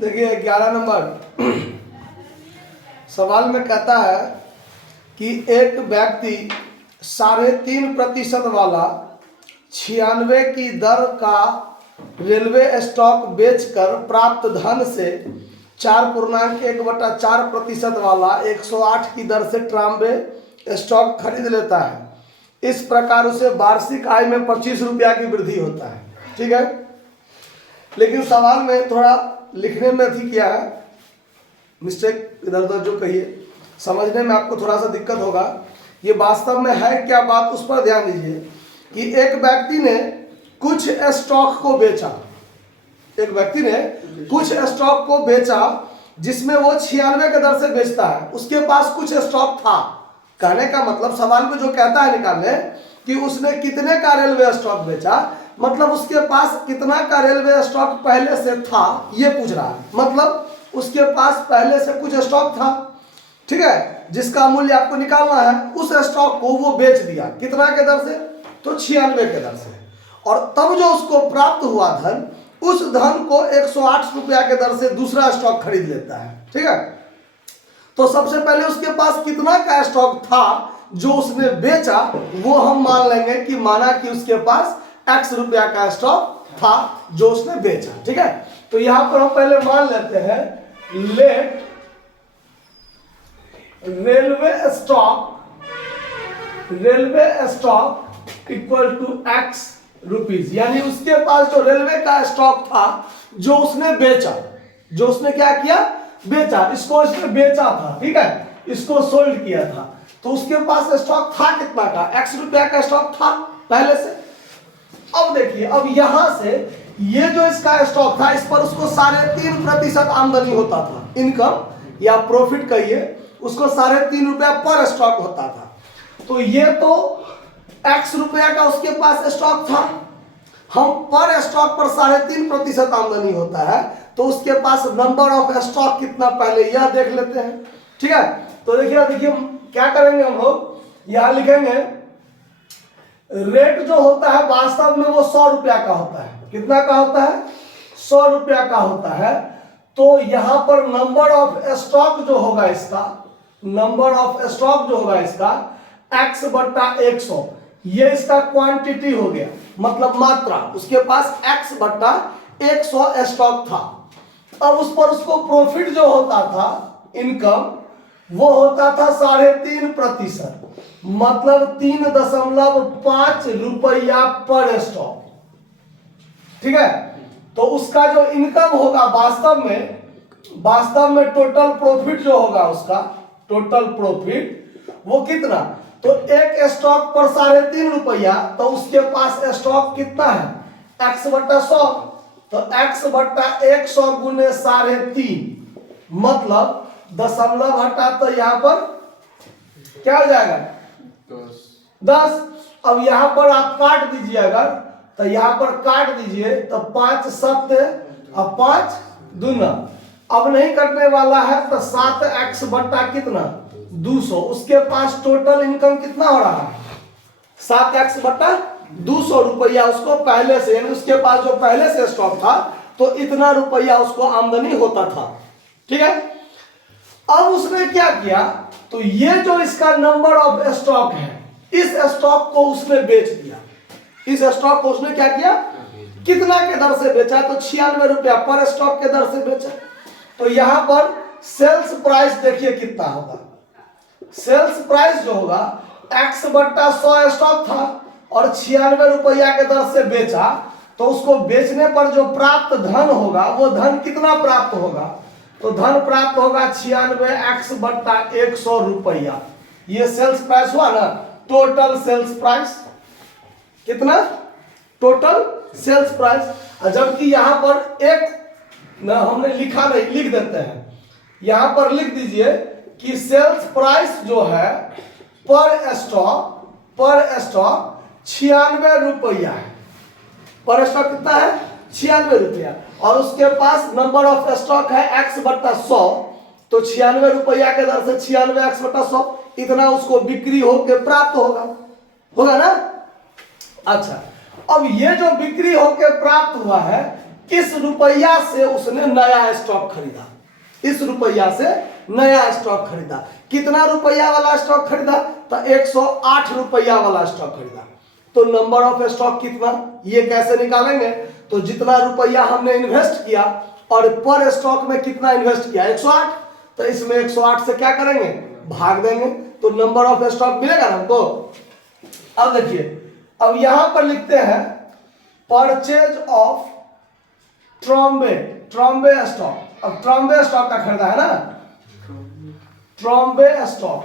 देखिए 11 नंबर सवाल में कहता है कि एक व्यक्ति 3.5% वाला 96 की दर का रेलवे स्टॉक बेचकर प्राप्त धन से 4.1/4% वाला 108 की दर से ट्राम्बे स्टॉक खरीद लेता है। इस प्रकार उसे वार्षिक आय में 25 रुपया की वृद्धि होता है। ठीक है, लेकिन सवाल में थोड़ा लिखने में भी किया है मिस्टेक, इधर उधर जो कहिए, समझने में आपको थोड़ा सा दिक्कत होगा। ये वास्तव में है क्या बात, उस पर ध्यान दीजिए कि एक व्यक्ति ने कुछ स्टॉक को बेचा, एक व्यक्ति ने कुछ स्टॉक को बेचा जिसमें वो 96 के दर से बेचता है। उसके पास कुछ स्टॉक था। कहने का मतलब सवाल में जो कहता है निकालने कि उसने कितने का रेलवे स्टॉक बेचा, मतलब उसके पास कितना का रेलवे स्टॉक पहले से था, ये पूछ रहा है। मतलब उसके पास पहले से कुछ स्टॉक था, ठीक है, जिसका मूल्य आपको निकालना है। उस स्टॉक को वो बेच दिया, कितना के दर से, तो 96 के दर से। और तब जो उसको प्राप्त हुआ धन, उस धन को 108 रुपया के दर से दूसरा स्टॉक खरीद लेता है। ठीक है, तो सबसे पहले उसके पास कितना का स्टॉक था जो उसने बेचा, वो हम मान लेंगे कि माना कि उसके पास x रुपया का स्टॉक था जो उसने बेचा। ठीक है, तो यहां पर हम पहले मान लेते हैं let railway stock equal to x rupees, यानी उसके पास जो रेलवे का स्टॉक था जो उसने बेचा, जो उसने क्या किया, बेचा, इसको इसने बेचा था। ठीक है, इसको सोल्ड किया था, तो उसके पास स्टॉक था कितना का, x रुपया का स्टॉक था पहले से। अब देखिए, अब यहां से ये जो इसका स्टॉक था, इस पर उसको 3.5% आमदनी होता था, इनकम या प्रॉफिट कहिए, उसको 3.5 रुपया पर स्टॉक होता था। तो ये तो x रुपया का उसके पास स्टॉक था, हम पर स्टॉक पर 3.5% आमदनी होता है, तो उसके पास नंबर ऑफ स्टॉक कितना पहले यह देख लेते हैं। ठीक है, तो देखिए क्या करेंगे हम लोग, यहां लिखेंगे रेट जो होता है वास्तव में वो 100 रुपया का होता है। कितना का होता है, 100 रुपया का होता है। तो यहां पर नंबर ऑफ स्टॉक जो होगा इसका, नंबर ऑफ स्टॉक जो होगा इसका x/100, ये इसका क्वांटिटी हो गया, मतलब मात्रा। उसके पास x/100 स्टॉक था। अब उस पर उसको प्रॉफिट जो होता था, इनकम, वो होता था 3.5%, मतलब 3.5 रुपया पर स्टॉक। ठीक है, तो उसका जो इनकम होगा वास्तव में टोटल प्रॉफिट जो होगा, उसका टोटल प्रॉफिट वो कितना, तो एक स्टॉक पर 3.5 रुपया, तो उसके पास स्टॉक कितना है, x/100, तो x/100 गुने 3.5, मतलब दशमलव हटा तो यहां पर क्या हो जाएगा, 10। अब यहां पर आप काट दीजिए, अगर तो यहां पर काट दीजिए तो 5 7 और 5 दूना, अब नहीं कटने वाला है, तो 7x बट्टा कितना, 200। उसके पास टोटल इनकम कितना हो रहा है, 7x बट्टा 200 रुपया उसको पहले से, यानी उसके पास जो पहले से स्टॉक था, तो इतना रुपया उसको आमदनी होता था। ठीक है, अब उसने क्या किया, तो ये जो इसका नंबर ऑफ स्टॉक है, इस स्टॉक को उसने बेच दिया। इस स्टॉक को उसने क्या किया, कितना के दर से बेचा, तो 96 रुपया पर स्टॉक के दर से बेचा। तो यहां पर सेल्स प्राइस देखिए कितना होगा, सेल्स प्राइस जो होगा x/100 स्टॉक था और 96 रुपया के दर से बेचा, तो उसको बेचने पर जो प्राप्त धन होगा, वो धन कितना प्राप्त होगा, तो धन प्राप्त होगा 96x/100 रुपया। ये सेल्स प्राइस हुआ ना, टोटल सेल्स प्राइस कितना, टोटल सेल्स प्राइस। जबकि यहां पर एक ना हमने लिखा नहीं, लिख देते हैं, यहां पर लिख दीजिए कि सेल्स प्राइस जो है पर स्टॉक 96 रुपया है, पर स्टॉक कितना है, 96 रुपया, और उसके पास नंबर ऑफ स्टॉक है x/100, तो 96 रुपया के दर से 96x/100, इतना उसको बिक्री होकर प्राप्त होगा ना। अच्छा, अब ये जो बिक्री होकर प्राप्त हुआ है, इस रुपया से उसने नया स्टॉक खरीदा, इस रुपया से नया स्टॉक खरीदा। कितना रुपया वाला स्टॉक खरीदा? तो 108 रुपया वाला स्टॉक खरीदा। तो नंबर ऑफ स्टॉक कितना, ये कैसे निकालेंगे? तो जितना रुपया हमने इन्वेस्ट किया और पर स्टॉक में कितना इन्वेस्ट किया, 108, तो इसमें 108 से क्या करेंगे, भाग देंगे, तो नंबर ऑफ स्टॉक मिलेगा ना हमको। अब देखिए, अब यहां पर लिखते हैं purchase of Trombay, Trombay stock. अब ट्रॉम्बे स्टॉक का खरीदा है ना, ट्रॉम्बे स्टॉक,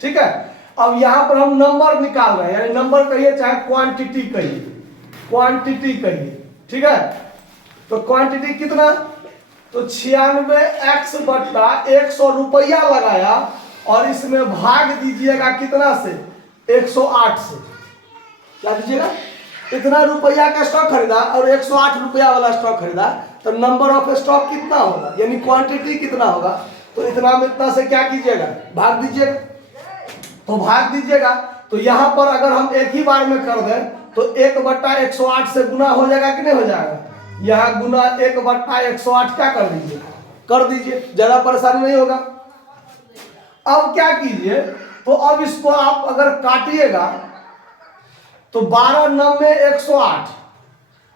ठीक है। अब यहां पर हम नंबर निकाल रहे हैं, यानी नंबर कहिए चाहे क्वांटिटी कहिए, क्वांटिटी कहिए, ठीक है। तो क्वांटिटी कितना, तो 96x बट्टा 100 रुपया लगाया और इसमें भाग दीजिएगा कितना से, 108 से। क्या दीजिएगा, इतना रुपया का स्टॉक खरीदा और 108 रुपया वाला स्टॉक खरीदा, तो नंबर ऑफ स्टॉक कितना होगा, यानी क्वांटिटी कितना होगा, तो इतना में इतना से क्या कीजिएगा, भाग दीजिएगा। तो भाग दीजिएगा, तो यहां पर अगर हम एक ही बार में कर दें तो 1/108 से गुना हो जाएगा कि नहीं हो जाएगा, यहां गुना 1/108 क्या कर दीजिए, कर दीजिए, ज्यादा परेशानी नहीं होगा। अब क्या कीजिए, तो अब इसको आप अगर काटिएगा तो 12 9 में 108,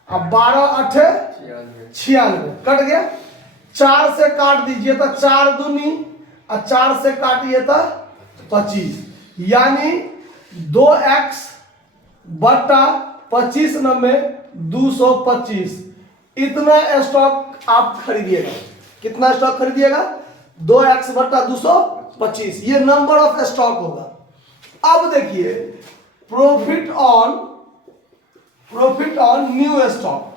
अब 12 8 96 कट गया। 4 से काट दीजिए तो 4 दूनी और 4 से काटिए तो 25, यानी 2x बट्टा 25 नंबे 225, इतना स्टॉक आप खरीदिएगा। कितना स्टॉक खरीदिएगा, 2x बट्टा 225, ये नंबर ऑफ स्टॉक होगा। अब देखिए profit on new stock,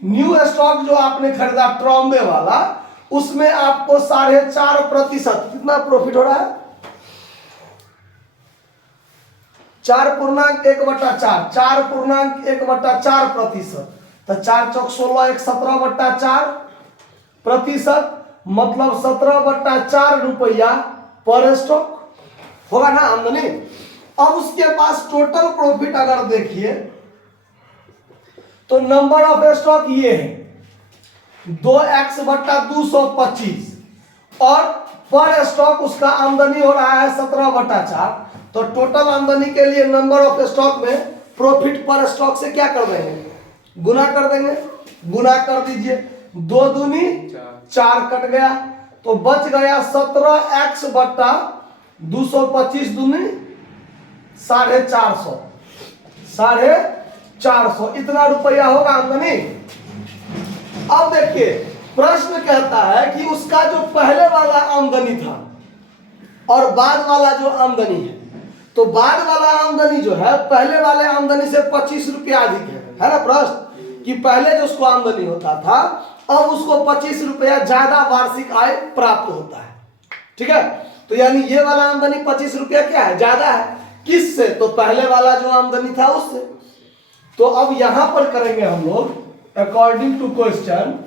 new stock जो आपने खरीदा ट्रॉम्बे वाला, उसमें आपको 4.5%, कितना प्रॉफिट हो रहा है, 4.1/4, 4.1/4%, तो 4 चौक 16, 1 17/4%, मतलब 17/4 रुपया पर स्टॉक होगा ना आमदनी। अब उसके पास टोटल प्रॉफिट अगर देखिए तो नंबर ऑफ स्टॉक ये है 2x बट्टा 225 और पर स्टॉक उसका आमदनी हो रहा है 17/4, तो टोटल आमदनी के लिए नंबर ऑफ स्टॉक में प्रॉफिट पर स्टॉक से क्या कर देंगे, गुना कर देंगे। गुना कर दीजिए, 2 दूनी 4 कट गया, तो बच गया 17x बट्टा 225 दूनी 450, 450, इतना रुपया होगा आमदनी। अब देखिए प्रश्न कहता है कि उसका जो पहले वाला आमदनी था और बाद वाला जो आमदनी है, तो बाद वाला आमदनी जो है पहले वाले आमदनी से 25 रुपया अधिक है ना प्रश्न, कि पहले जो उसको आमदनी होता था अब उसको 25 रुपया ज्यादा वार्षिक आय प्राप्त होता है, ठीक है। तो यानी ये वाला आमदनी 25 रुपया क्या है, ज्यादा है, किससे, तो पहले वाला जो आमदनी था उससे। तो अब यहां पर करेंगे हम लोग अकॉर्डिंग टू क्वेश्चन,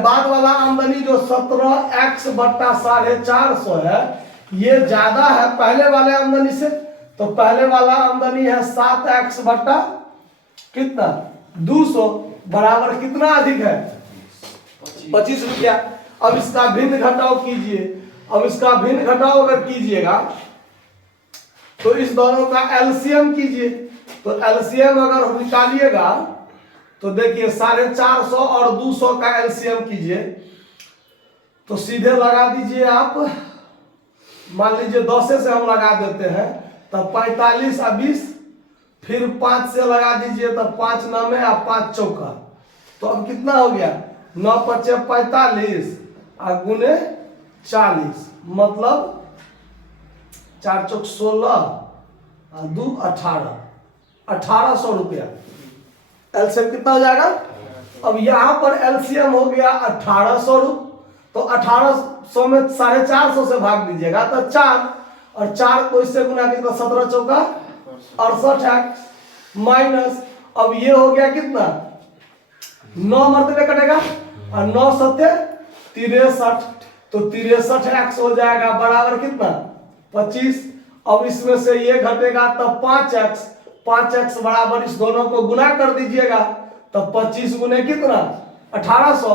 बाद वाला आमदनी जो 17x बट्टा 450 है, ये ज्यादा है पहले वाले आमदनी से, तो पहले वाला आमदनी है 7x बट्टा कितना 200, बराबर कितना अधिक है, 25 रुपया। अब इसका भिन्न घटाव कीजिए, अब इसका भिन्न घटाव अगर कीजिएगा तो इस दोनों का एलसीएम कीजिए, तो एलसीएम अगर निकालिएगा तो देखिए 450 और 200 का एलसीएम कीजिए, तो सीधे लगा दीजिए आप, मान लीजिए 10 से हम लगा देते हैं, तब 45 और 20, फिर 5 से लगा दीजिए, तब 5 9 और 5 चौका, तो अब कितना हो गया, 9 5 45 और गुने 40, मतलब 4 चौक 16 और 2 18, 1800 रुपया एलसीएम कितना हो जाएगा। अब यहां पर एलसीएम हो गया 1800, तो 1800 में 450 से भाग दीजिएगा तो 4, और 4 को इससे गुना कितना, 17 चौका 68 माइनस, अब ये हो गया कितना, 9 मरतबे कटेगा और 9 7 63, तो 63x हो जाएगा, बराबर कितना 25। अब इसमें से ये घटेगा तब 5x, 5x बराबर इस दोनों को गुना कर दीजिएगा, तो 25 गुने कितना 1800।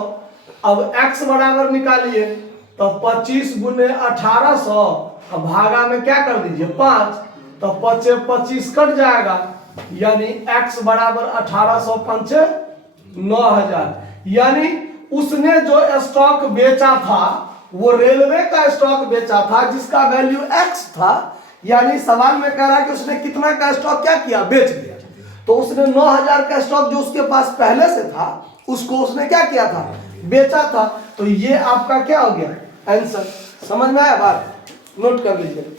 अब x बराबर निकालिए, तो 25 गुने 1800, अब भागा में क्या कर दीजिए 5, तो 25 कट जाएगा, यानी x बराबर 1800 पंचे 9000। यानी उसने जो स्टॉक बेचा था वो रेलवे का स्टॉक बेचा था जिसका वैल्यू x था, यानी सवाल में कह रहा है कि उसने कितना का स्टॉक क्या किया, बेच दिया। तो उसने 9000 का स्टॉक जो उसके पास पहले से था उसको उसने क्या किया था, बेचा था। तो ये आपका क्या हो गया आंसर। समझ में आया बात, नोट कर लीजिए।